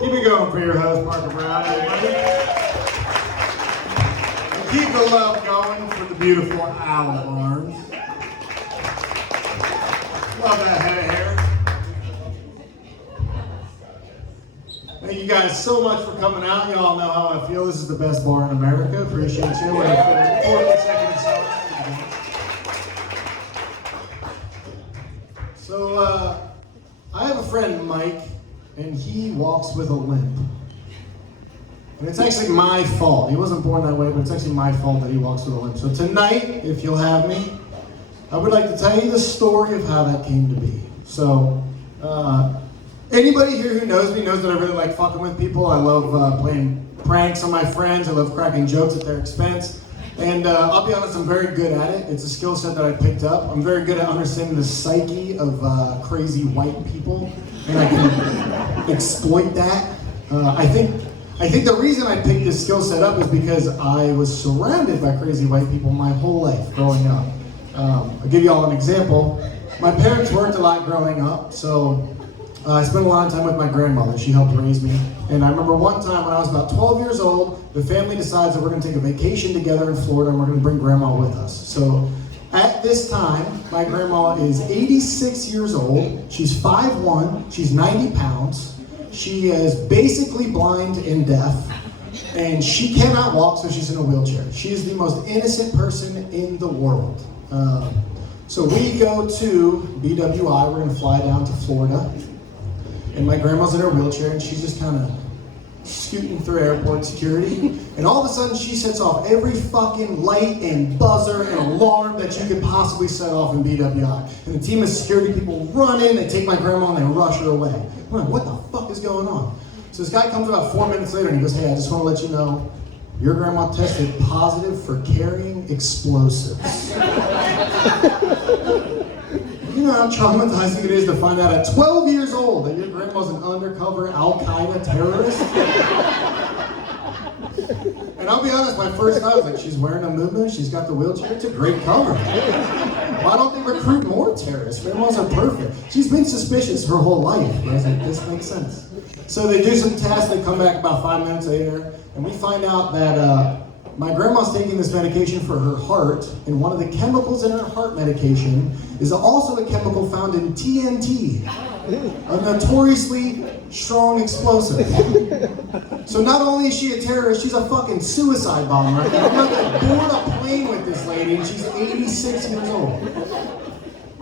Keep it going for your host, Parker Brown, everybody. And keep the love going for the beautiful Owl Barnes. Love that head of hair. Thank you guys so much for coming out. You all know how I feel. This is the best bar in America. Appreciate you. We're in fourth consecutive summer. So, I have a friend, Mike, and he walks with a limp. And it's actually my fault. He wasn't born that way, but it's actually my fault that he walks with a limp. So tonight, if you'll have me, I would like to tell you the story of how that came to be. So, anybody here who knows me knows that I really like fucking with people. I love playing pranks on my friends. I love cracking jokes at their expense. And I'll be honest, I'm very good at it. It's a skill set that I picked up. I'm very good at understanding the psyche of crazy white people, and I can exploit that. I think the reason I picked this skill set up is because I was surrounded by crazy white people my whole life growing up. I'll give you all an example. My parents worked a lot growing up, so I spent a lot of time with my grandmother. She helped raise me. And I remember one time when I was about 12 years old, the family decides that we're going to take a vacation together in Florida and we're going to bring grandma with us. So at this time, my grandma is 86 years old. She's 5'1", she's 90 pounds. She is basically blind and deaf. And she cannot walk, so she's in a wheelchair. She is the most innocent person in the world. So we go to BWI, we're going to fly down to Florida. And my grandma's in her wheelchair, and she's just kind of scooting through airport security. And all of a sudden, she sets off every fucking light and buzzer and alarm that you could possibly set off in BWI. And the team of security people run in, they take my grandma, and they rush her away. I'm like, what the fuck is going on? So this guy comes about 4 minutes later, and he goes, hey, I just want to let you know, your grandma tested positive for carrying explosives. You know how traumatizing it is to find out at 12 years old that your grandma's an undercover Al-Qaeda terrorist? And I'll be honest, my first thought was like, she's wearing a movement, she's got the wheelchair, it's a great cover. Why don't they recruit more terrorists? Grandmas are perfect. She's been suspicious her whole life. I was like, this makes sense. So they do some tests, they come back about 5 minutes later, and we find out that my grandma's taking this medication for her heart, and one of the chemicals in her heart medication is also a chemical found in TNT, a notoriously strong explosive. So not only is she a terrorist, she's a fucking suicide bomber. I'm about to board a plane with this lady, and she's 86 years old.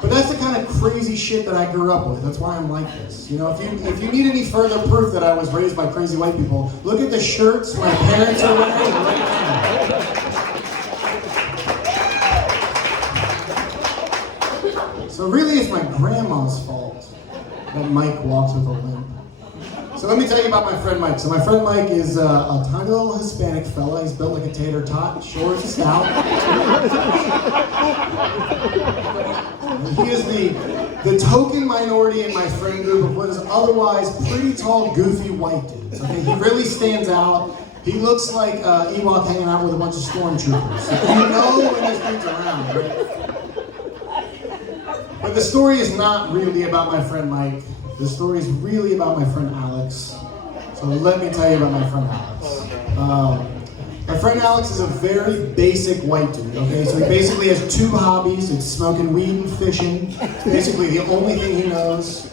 But that's the kind of crazy shit that I grew up with. That's why I'm like this. You know, if you need any further proof that I was raised by crazy white people, look at the shirts my parents are wearing right now. So really, it's my grandma's fault that Mike walks with a limp. So let me tell you about my friend Mike. So my friend Mike is a tiny little Hispanic fella. He's built like a tater tot, short, stout. He is the token minority in my friend group of what is otherwise pretty tall, goofy white dudes. Okay, he really stands out. He looks like Ewok hanging out with a bunch of stormtroopers. You know when this dude's around, right? But the story is not really about my friend Mike. The story is really about my friend Alex. So let me tell you about my friend Alex. My friend Alex is a very basic white dude, okay? So he basically has two hobbies. It's smoking weed and fishing. It's basically the only thing he knows.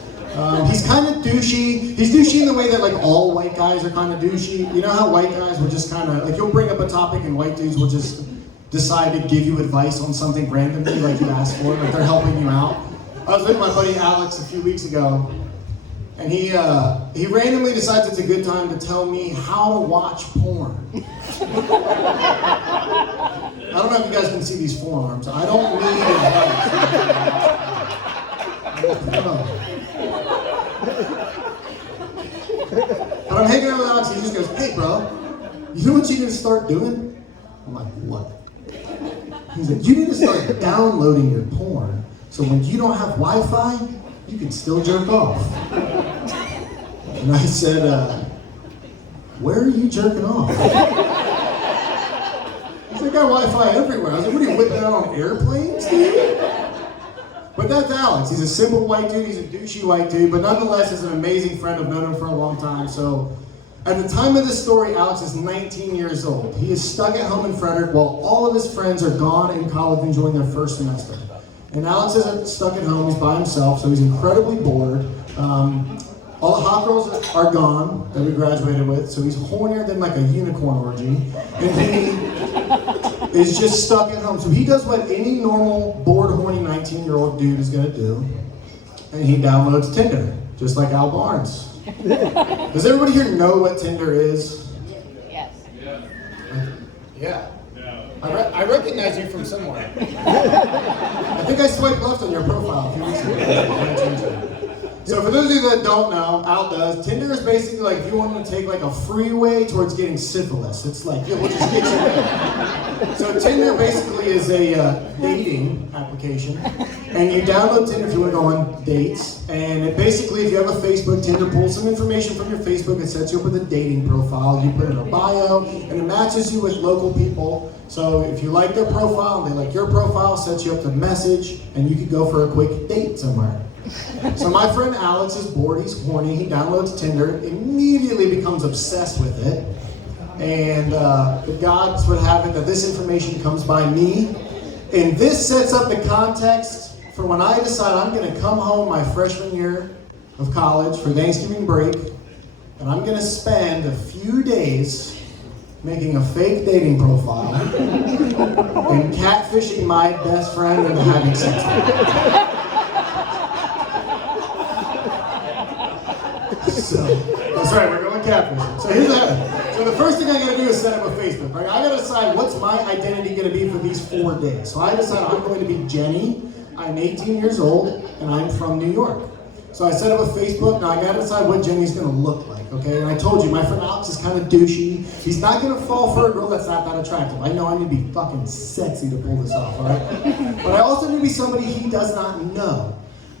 He's kind of douchey. He's douchey in the way that like all white guys are kind of douchey. You know how white guys will just kind of, like you'll bring up a topic and white dudes will just decide to give you advice on something randomly like you asked for, like they're helping you out. I was with my buddy Alex a few weeks ago, and he randomly decides it's a good time to tell me how to watch porn. I don't know if you guys can see these forearms. I don't need advice. But I'm hanging out with Alex, and he just goes, hey bro, you know what you need to start doing? I'm like, what? He's like, you need to start downloading your porn, so when you don't have Wi-Fi, you can still jerk off. And I said, where are you jerking off? He's like, I got Wi-Fi everywhere. I was like, what are you whipping out on airplanes, dude? But that's Alex. He's a simple white dude. He's a douchey white dude, but nonetheless is an amazing friend. I've known him for a long time. So at the time of this story, Alex is 19 years old. He is stuck at home in Frederick while all of his friends are gone in college enjoying their first semester. And Alex is stuck at home. He's by himself, so he's incredibly bored. All the hot girls are gone that we graduated with, so he's hornier than like a unicorn orgy. And he is just stuck at home. So he does what any normal, bored, horny 19-year-old dude is gonna do. And he downloads Tinder, just like Al Barnes. Does everybody here know what Tinder is? Yes. Yeah. I recognize you from somewhere. I think I swiped left on your profile a few weeks ago. So for those of you that don't know, Al does, Tinder is basically like if you want to take like a freeway towards getting syphilis. It's like, yeah, we'll just get you there. So Tinder basically is a dating application. And you download Tinder if you want to go on dates. And it basically, if you have a Facebook, Tinder pulls some information from your Facebook and sets you up with a dating profile. You put in a bio, and it matches you with local people. So if you like their profile and they like your profile, sets you up to message, and you could go for a quick date somewhere. So my friend Alex is bored, he's horny, he downloads Tinder, immediately becomes obsessed with it. And the gods would have it that this information comes by me. And this sets up the context for when I decide I'm gonna come home my freshman year of college for Thanksgiving break, and I'm gonna spend a few days making a fake dating profile and catfishing my best friend and having sex with her. So, that's right, we're going catfishing. So here's that. So the first thing I gotta do is set up a Facebook, right? I gotta decide what's my identity gonna be for these 4 days. So I decide I'm going to be Jenny, I'm 18 years old, and I'm from New York. So I set up a Facebook, now I gotta decide what Jenny's gonna look like, okay? And I told you, my friend Alex is kind of douchey. He's not gonna fall for a girl that's not that attractive. I know I need to be fucking sexy to pull this off, all right? But I also need to be somebody he does not know.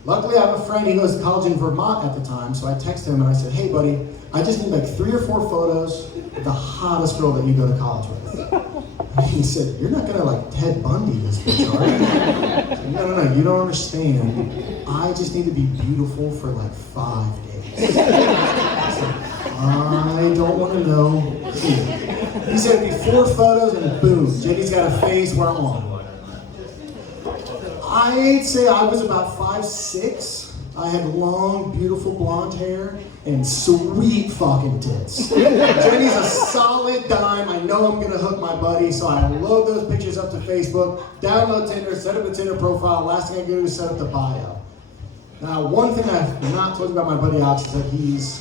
Luckily, I have a friend, he goes to college in Vermont at the time, so I texted him and I said, hey buddy, I just need like 3 or 4 photos of the hottest girl that you go to college with. And he said, you're not gonna like Ted Bundy this bitch, are you? I said, no, you don't understand. I just need to be beautiful for like 5 days. I said, I don't wanna know. He said it'd be 4 photos and boom, Jenny's got a face where I'm on. I'd say I was about 5'6". I had long, beautiful blonde hair and sweet fucking tits. Jenny's a solid dime. I know I'm gonna hook my buddy, so I load those pictures up to Facebook, download Tinder, set up a Tinder profile. Last thing I do is set up the bio. Now, one thing I've not told you about my buddy Alex is that he's,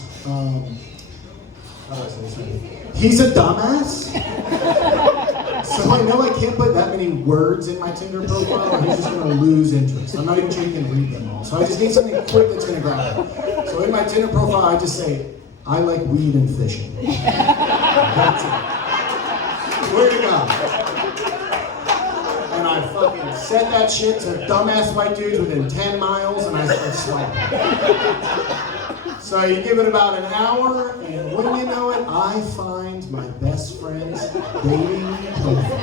he's a dumbass. So I know I can't put that many words in my Tinder profile, or he's just gonna lose interest. I'm not even sure he can read them all. So I just need something quick that's gonna grab him. So in my Tinder profile, I just say, I like weed and fishing. That's it. Where to go? And I fucking set that shit to dumbass white dudes within 10 miles, and I start swiping. So you give it about an hour, and when you know it, I find my best friend's dating profile.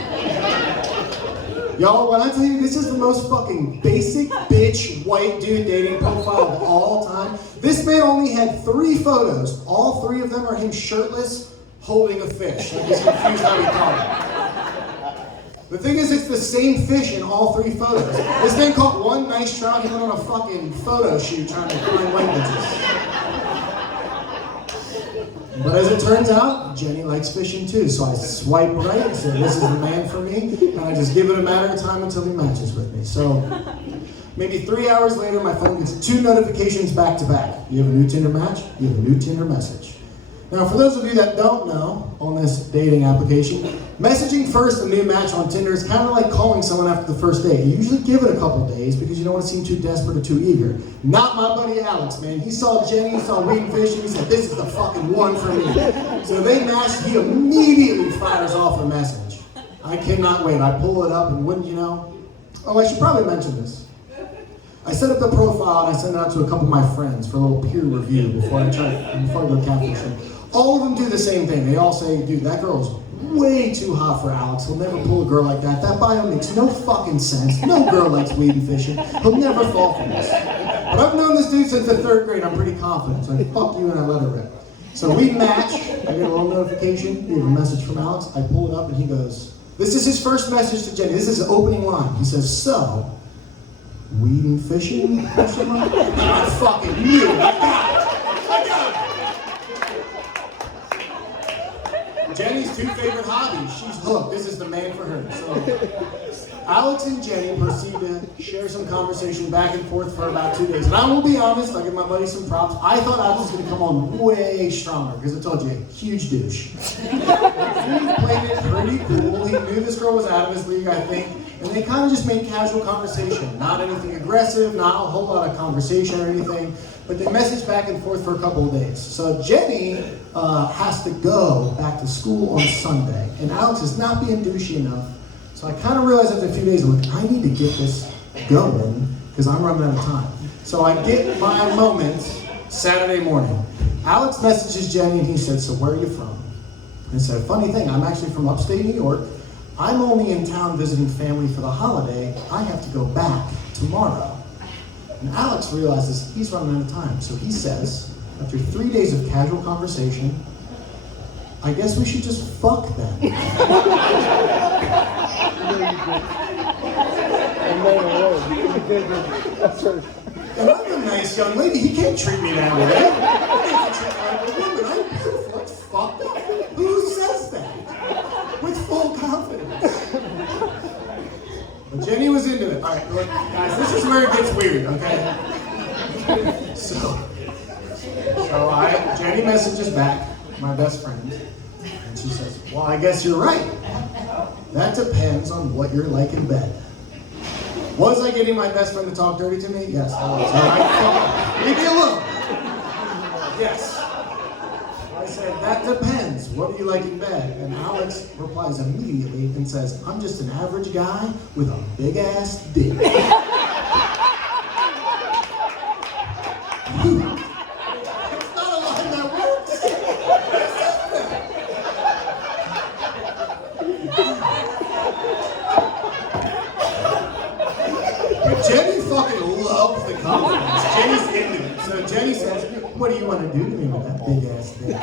Y'all, when I tell you this is the most fucking basic bitch white dude dating profile of all time, this man only had 3 photos. All 3 of them are him shirtless, holding a fish. I'm just confused how he caught it. The thing is, it's the same fish in all 3 photos. This man caught one nice trout, he went on a fucking photo shoot trying to find white bitches. But as it turns out, Jenny likes fishing too, so I swipe right and say, this is the man for me, and I just give it a matter of time until he matches with me. So, maybe 3 hours later, my phone gets 2 notifications back to back. You have a new Tinder match, you have a new Tinder message. Now, for those of you that don't know, on this dating application, messaging first a new match on Tinder is kind of like calling someone after the first date. You usually give it a couple days because you don't want to seem too desperate or too eager. Not my buddy Alex, man. He saw Jenny, he saw weed and fish, and he said, this is the fucking one for me. So they matched, he immediately fires off a message. I cannot wait. I pull it up, and wouldn't you know? Oh, I should probably mention this. I set up the profile and I send it out to a couple of my friends for a little peer review before I go catfishing. All of them do the same thing. They all say, dude, that girl's way too hot for Alex. He'll never pull a girl like that. That bio makes no fucking sense. No girl likes weed and fishing. He'll never fall for this. But I've known this dude since the 3rd grade. I'm pretty confident. So I fuck you and I let her rip. So we match. I get a little notification. We have a message from Alex. I pull it up and he goes, this is his first message to Jenny. This is his opening line. He says, so, weed and fishing? I fucking knew it. I got it. Jenny's 2 favorite hobbies. She's hooked. This is the man for her. So, Alex and Jenny proceed to share some conversation back and forth for about 2 days. And I will be honest, I'll give my buddy some props. I thought Alex was going to come on way stronger, because I told you, huge douche. He played it pretty cool. He knew this girl was out of his league, I think. And they kind of just made casual conversation. Not anything aggressive, not a whole lot of conversation or anything. But they messaged back and forth for a couple of days. So Jenny has to go back to school on Sunday. And Alex is not being douchey enough. So I kind of realized after a few days, I'm like, I need to get this going because I'm running out of time. So I get my moment Saturday morning. Alex messages Jenny and he said, so where are you from? And I said, funny thing, I'm actually from upstate New York. I'm only in town visiting family for the holiday. I have to go back tomorrow. And Alex realizes he's running out of time. So he says, after 3 days of casual conversation, I guess we should just fuck then. And I'm a nice young lady. He can't treat me that way. He can't treat me like a woman. I'm beautiful. Let's fuck up. Who says that? With full confidence. But Jenny was into it. All right, look, guys, this is where it gets weird, okay? So Jenny messages back, my best friend, and she says, well, I guess you're right. That depends on what you're like in bed. Was I getting my best friend to talk dirty to me? Yes, I was. All right, leave me alone. Yes. I said, that depends. What do you like in bed? And Alex replies immediately and says, I'm just an average guy with a big ass dick. It's not a line that works. But Jenny fucking loves the confidence. Jenny's into it. So Jenny says, what do you want to do to me with that big ass dick?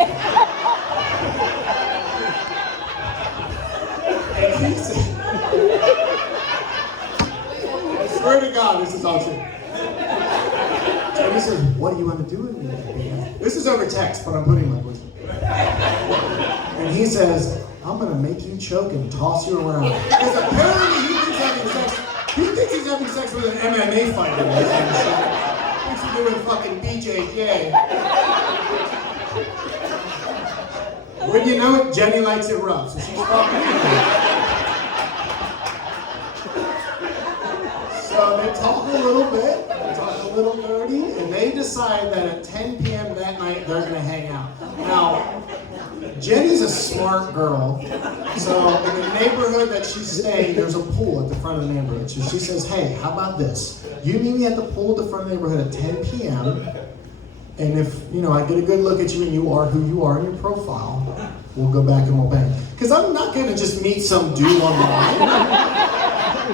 And he said, I swear to God, this is all true. Jenny says, what do you want to do with me with that big ass dick? This is over text, but I'm putting my voice. And he says, I'm going to make you choke and toss you around. Because apparently he thinks he's having sex with an MMA fighter. Thinks he's doing fucking BJJ. When you know it, Jenny likes it rough, so she's fucking into it. So they talk a little bit, they talk a little dirty, and they decide that at 10 p.m. that night, they're going to hang out. Now, Jenny's a smart girl, so in the neighborhood that she's staying, there's a pool at the front of the neighborhood. So she says, hey, how about this? You meet me at the pool at the front of the neighborhood at 10 p.m., and if, I get a good look at you and you are who you are in your profile, we'll go back and we'll bang. Because I'm not going to just meet some dude online.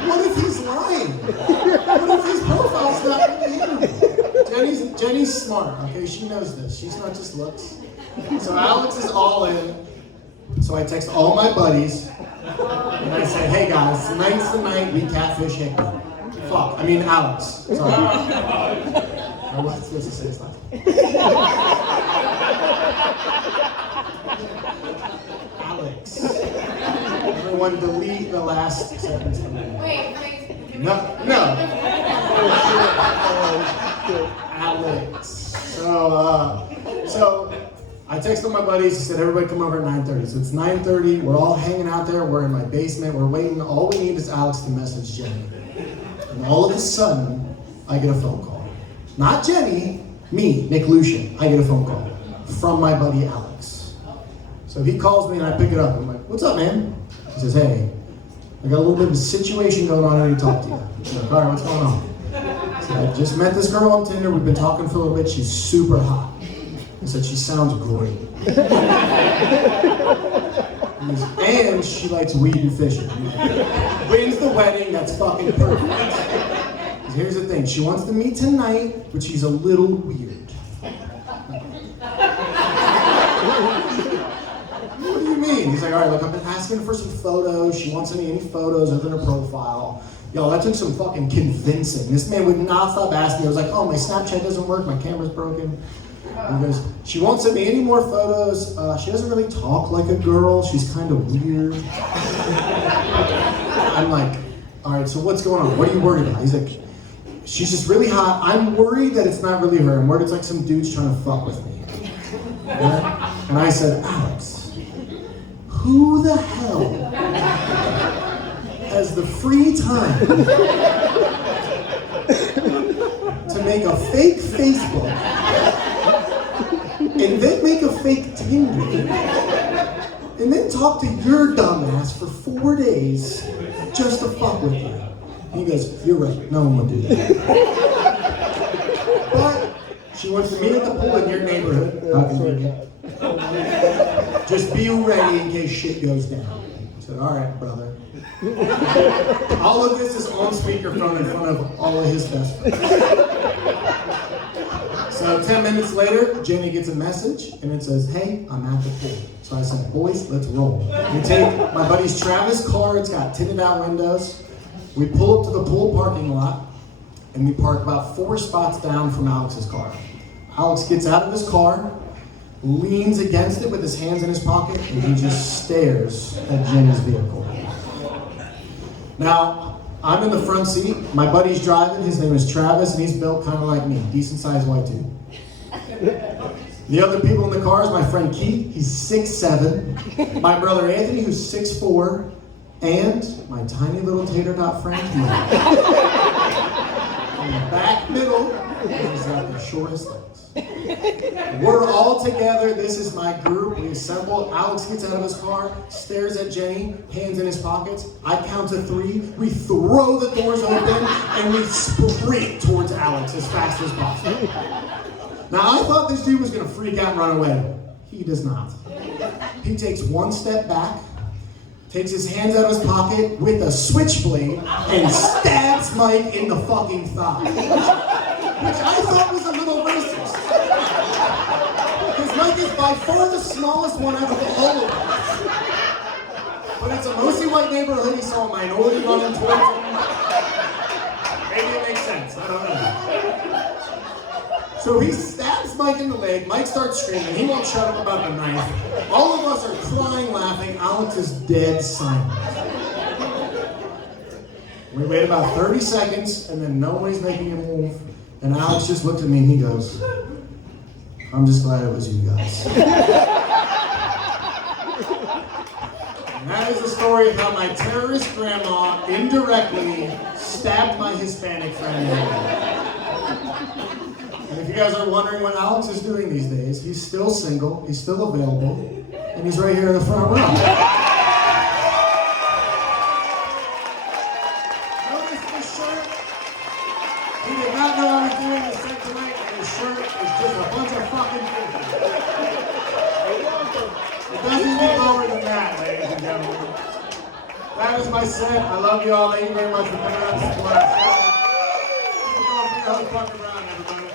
What if he's lying? What if his profile's not really him? Jenny's smart, okay? She knows this. She's not just looks. So Alex is all in. So I text all my buddies, and I say, hey guys, tonight's the night we catfish Hickman. Alex. Sorry. I wasn't supposed to say his last name. Alex. Everyone delete the last sentence from me. Wait. No. Alex. So I texted my buddies. I said, everybody come over at 9:30. So it's 9:30. We're all hanging out there. We're in my basement. We're waiting. All we need is Alex to message Jenny. And all of a sudden, I get a phone call. Not Jenny, me, Nick Lucian. I get a phone call from my buddy Alex. So he calls me and I pick it up. I'm like, what's up, man? He says, hey, I got a little bit of a situation going on. I need to talk to you. I'm like, all right, what's going on? I said, I just met this girl on Tinder. We've been talking for a little bit. She's super hot. I said, she sounds great. And she likes weed and fishing. Wins the wedding, that's fucking perfect. Here's the thing, she wants to meet tonight, but she's a little weird. What do you mean? He's like, all right, look, I've been asking her for some photos. She won't send me any photos other than her profile. Yo, that took some fucking convincing. This man would not stop asking me. I was like, oh, my Snapchat doesn't work, my camera's broken. He goes, she won't send me any more photos. She doesn't really talk like a girl. She's kind of weird. I'm like, all right, so what's going on? What are you worried about? He's like, she's just really hot. I'm worried that it's not really her. I'm worried it's like some dude's trying to fuck with me. Right? And I said, Alex, who the hell has the free time to make a fake Facebook and then make a fake Tinder and then talk to your dumbass for 4 days just to fuck with you? He goes, you're right, no one would do that. But she wants to meet at the pool in your neighborhood. Just be ready in case shit goes down. I said, all right, brother. All of this is on speakerphone in front of all of his best friends. So 10 minutes later, Jenny gets a message, and it says, hey, I'm at the pool. So I said, boys, let's roll. We take my buddy's Travis car, it's got tinted out windows. We pull up to the pool parking lot, and we park about 4 spots down from Alex's car. Alex gets out of his car, leans against it with his hands in his pocket, and he just stares at Jenny's vehicle. Now, I'm in the front seat. My buddy's driving. His name is Travis, and he's built kind of like me, decent-sized white dude. The other people in the car is my friend Keith. He's 6'7". My brother Anthony, who's 6'4", and my tiny little tater tot friend Mike. In the back middle, he's got the shortest legs. We're all together. This is my group. We assemble. Alex gets out of his car, stares at Jenny, hands in his pockets. I count to 3. We throw the doors open, and we sprint towards Alex as fast as possible. Now, I thought this dude was going to freak out and run away. He does not. He takes 1 step back, takes his hands out of his pocket with a switchblade, and stabs Mike in the fucking thigh. Which I thought was a little racist. Because Mike is by far the smallest one out of all of us. But it's a mostly white neighborhood. He saw a minority running towards him. Maybe it makes sense. I don't know. So he stabs Mike in the leg. Mike starts screaming. He won't shut up about the knife. All of us are crying, laughing. Alex is dead silent. We wait about 30 seconds, and then nobody's making a move. And Alex just looked at me and he goes, I'm just glad it was you guys. And that is the story of how my terrorist grandma indirectly stabbed my Hispanic friend. And if you guys are wondering what Alex is doing these days, he's still single, he's still available, and he's right here in the front row. Notice the shirt. He did not know I was doing this thing tonight, and his shirt is just a bunch of fucking things. It doesn't get lower than that, ladies and gentlemen. That is my set. I love you all. Thank you very much for coming out to support us. Keep going for your whole fucking round, everybody.